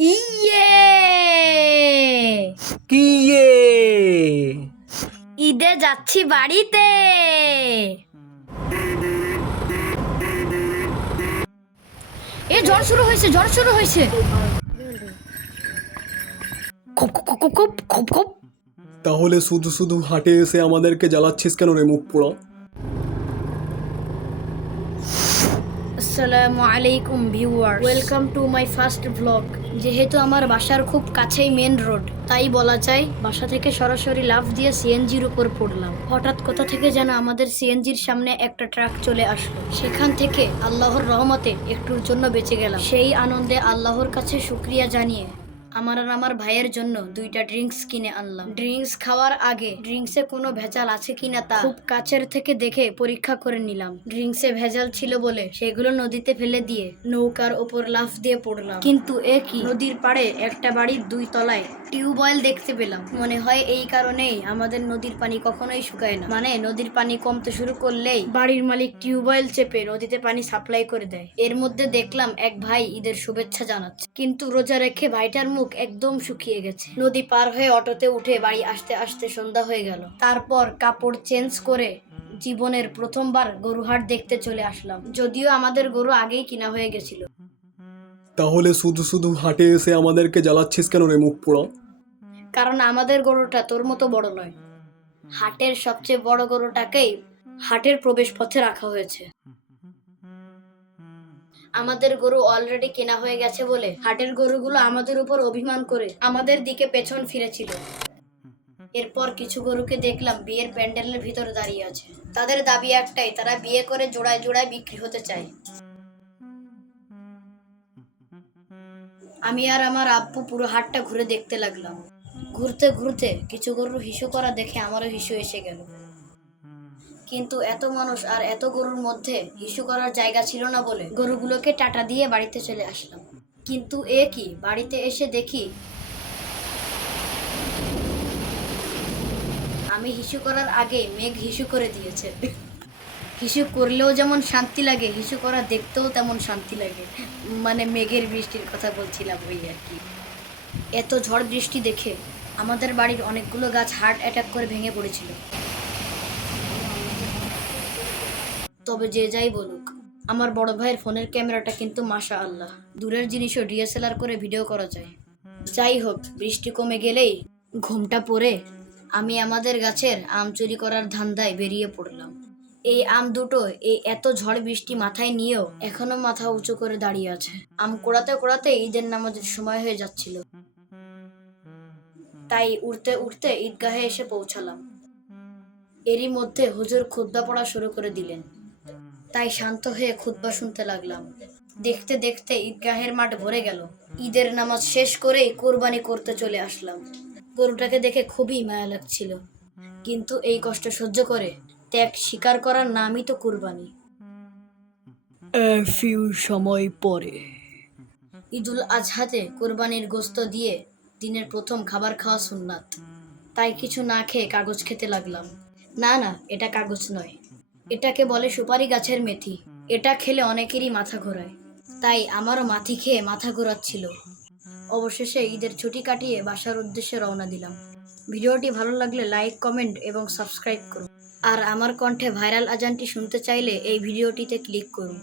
ইয়ে কি ইয়ে? ঈদে যাচ্ছি বাড়িতে। ঝড় শুরু হয়েছে, ঝড় শুরু হয়েছে। খপ খপ খপ খপ খপ খপ। তাহলে শুধু শুধু হাটে এসে আমাদেরকে জ্বালাচ্ছিস কেন রে মুখ পোড়া? আসসালামু আলাইকুম viewers, welcome to my first blog. যেহেতু আমার বাসার খুব কাছেই মেন রোড, তাই বলা যায় বাসা থেকে সরাসরি লাফ দিয়ে সিএনজির উপর পড়লাম। হঠাৎ কোথা থেকে যেন আমাদের সিএনজির সামনে একটা ট্রাক চলে আসলো। সেখান থেকে আল্লাহর রহমতে একটুর জন্য বেঁচে গেলাম। সেই আনন্দে আল্লাহর কাছে শুকরিয়া জানিয়ে আমার আর আমার ভাইয়ের জন্য 2টা ড্রিঙ্কস কিনে আনলাম। ড্রিঙ্কস খাওয়ার আগে ড্রিঙ্কসে কোনো ভেজাল আছে কিনা তা খুব কাছের থেকে দেখে পরীক্ষা করে নিলাম। ড্রিঙ্কসে ভেজাল ছিল বলে সেগুলো নদীতে ফেলে দিয়ে নৌকার ওপর লাফ দিয়ে পড়লাম। কিন্তু কি নদীর পাড়ে একটা বাড়ির 2 তলায় টিউবওয়েল দেখতে পেলাম। মনে হয় এই কারণেই আমাদের নদীর পানি কখনোই শুকায় না। মানে নদীর পানি কমতে শুরু করলেই বাড়ির মালিক টিউবওয়েল চেপে নদীতে পানি সাপ্লাই করে দেয়। এর মধ্যে দেখলাম এক ভাই ঈদের শুভেচ্ছা জানাচ্ছে, কিন্তু রোজা রেখে ভাইটার মুখ একদম শুকিয়ে গেছে। নদী পার হয়ে অটোতে উঠে বাড়ি আসতে আসতে সন্ধ্যা হয়ে গেল। তারপর কাপড় চেঞ্জ করে জীবনের প্রথমবার গরুহাট দেখতে চলে আসলাম। যদিও আমাদের গরু আগেই কিনা হয়ে গেছিল। তাহলে শুধু শুধু হাটে এসে আমাদেরকে জ্বালাচ্ছিস কেন রে মুখ পোড়া? কারণ আমাদের গরুটা তোর মতো বড় নয়। হাটের সবচেয়ে বড় গরুটাকেই হাটের প্রবেশ পথে রাখা হয়েছে। আমাদের গরু অলরেডি কেনা হয়ে গেছে বলে হাটের গরুগুলো আমাদের উপর অভিমান করে আমাদের দিকে পেছন ফিরেছিল। এরপর কিছু গরুকে দেখলাম বিয়ের প্যান্ডেলের ভিতরে দাঁড়িয়ে আছে। তাদের দাবি একটাই, তারা বিয়ে করে জোড়ায় জোড়ায় বিক্রি হতে চায়। আমি আর আমার আব্বু পুরো হাটটা ঘুরে দেখতে লাগলাম। ঘুরতে ঘুরতে কিছু গরু হিসু করা দেখে আমারও হিসু এসে গেল। কিন্তু এত মানুষ আর এত গরুর মধ্যে হিসু করার জায়গা ছিল না বলে গরুগুলোকে টাটা দিয়ে বাড়িতে চলে আসলাম। কিন্তু কি বাড়িতে এসে দেখি আমি হিসু করার আগে মেঘ হিসু করে দিয়েছে। হিসু করলেও যেমন শান্তি লাগে, হিসু করা দেখতেও তেমন শান্তি লাগে। মানে মেঘের বৃষ্টির কথা বলছিলাম ওই আর কি। এত ঝড় বৃষ্টি দেখে আমাদের বাড়ির অনেকগুলো গাছ হার্ট অ্যাটাক করে ভেঙে পড়েছিল। তবে যে যাই বলুক, আমার বড় ভাইয়ের ফোনের ক্যামেরাটা কিন্তু মাশাআল্লাহ, দূরের জিনিসও ডিএসএলআর করে ভিডিও করা যায়। যাই হোক, বৃষ্টি কমে গেলেই ঘুমটা পড়ে আমি আমাদের গাছের আম চুরি করার ধান্দায় বেরিয়ে পড়লাম। এই আম দুটো এই এত ঝড় বৃষ্টি মাথায় নিয়েও এখনো মাথা উঁচু করে দাঁড়িয়ে আছে। আম কোড়াতে কোড়াতে ঈদের নামাজের সময় হয়ে যাচ্ছিল, তাই উড়তে উড়তে ঈদগাহে এসে পৌঁছালাম। এরই মধ্যে হুজুর খুতবা পড়া শুরু করে দিলেন, তাই শান্ত হয়ে খুতবা শুনতে লাগলাম। দেখতে দেখতে ঈদগাহের মাঠ ভরে গেল। ঈদের নামাজ শেষ করেই কোরবানি করতে চলে আসলাম। গরুটাকে দেখে খুবই মায়া লাগছিল, কিন্তু এই কষ্ট সহ্য করে ত্যাগ স্বীকার করার নামই তো কুরবানি। সময় পরে ঈদুল আজহাতে কোরবানির গোস্ত দিয়ে দিনের প্রথম খাবার খাওয়া সুন্নাত, তাই কিছু না খেয়ে কাগজ খেতে লাগলাম। না না, এটা কাগজ নয়, এটাকে বলে সুপারি গাছের মেথি। এটা খেলে অনেকেরই মাথা ঘোরায়, তাই আমারও মাথি খেয়ে মাথা ঘোরাচ্ছিল। অবশেষে ঈদের ছুটি কাটিয়ে বাসার উদ্দেশ্যে রওনা দিলাম। ভিডিওটি ভালো লাগলে লাইক, কমেন্ট এবং সাবস্ক্রাইব করুন। আর আমার কণ্ঠে ভাইরাল আজানটি শুনতে চাইলে এই ভিডিওটিতে ক্লিক করুন।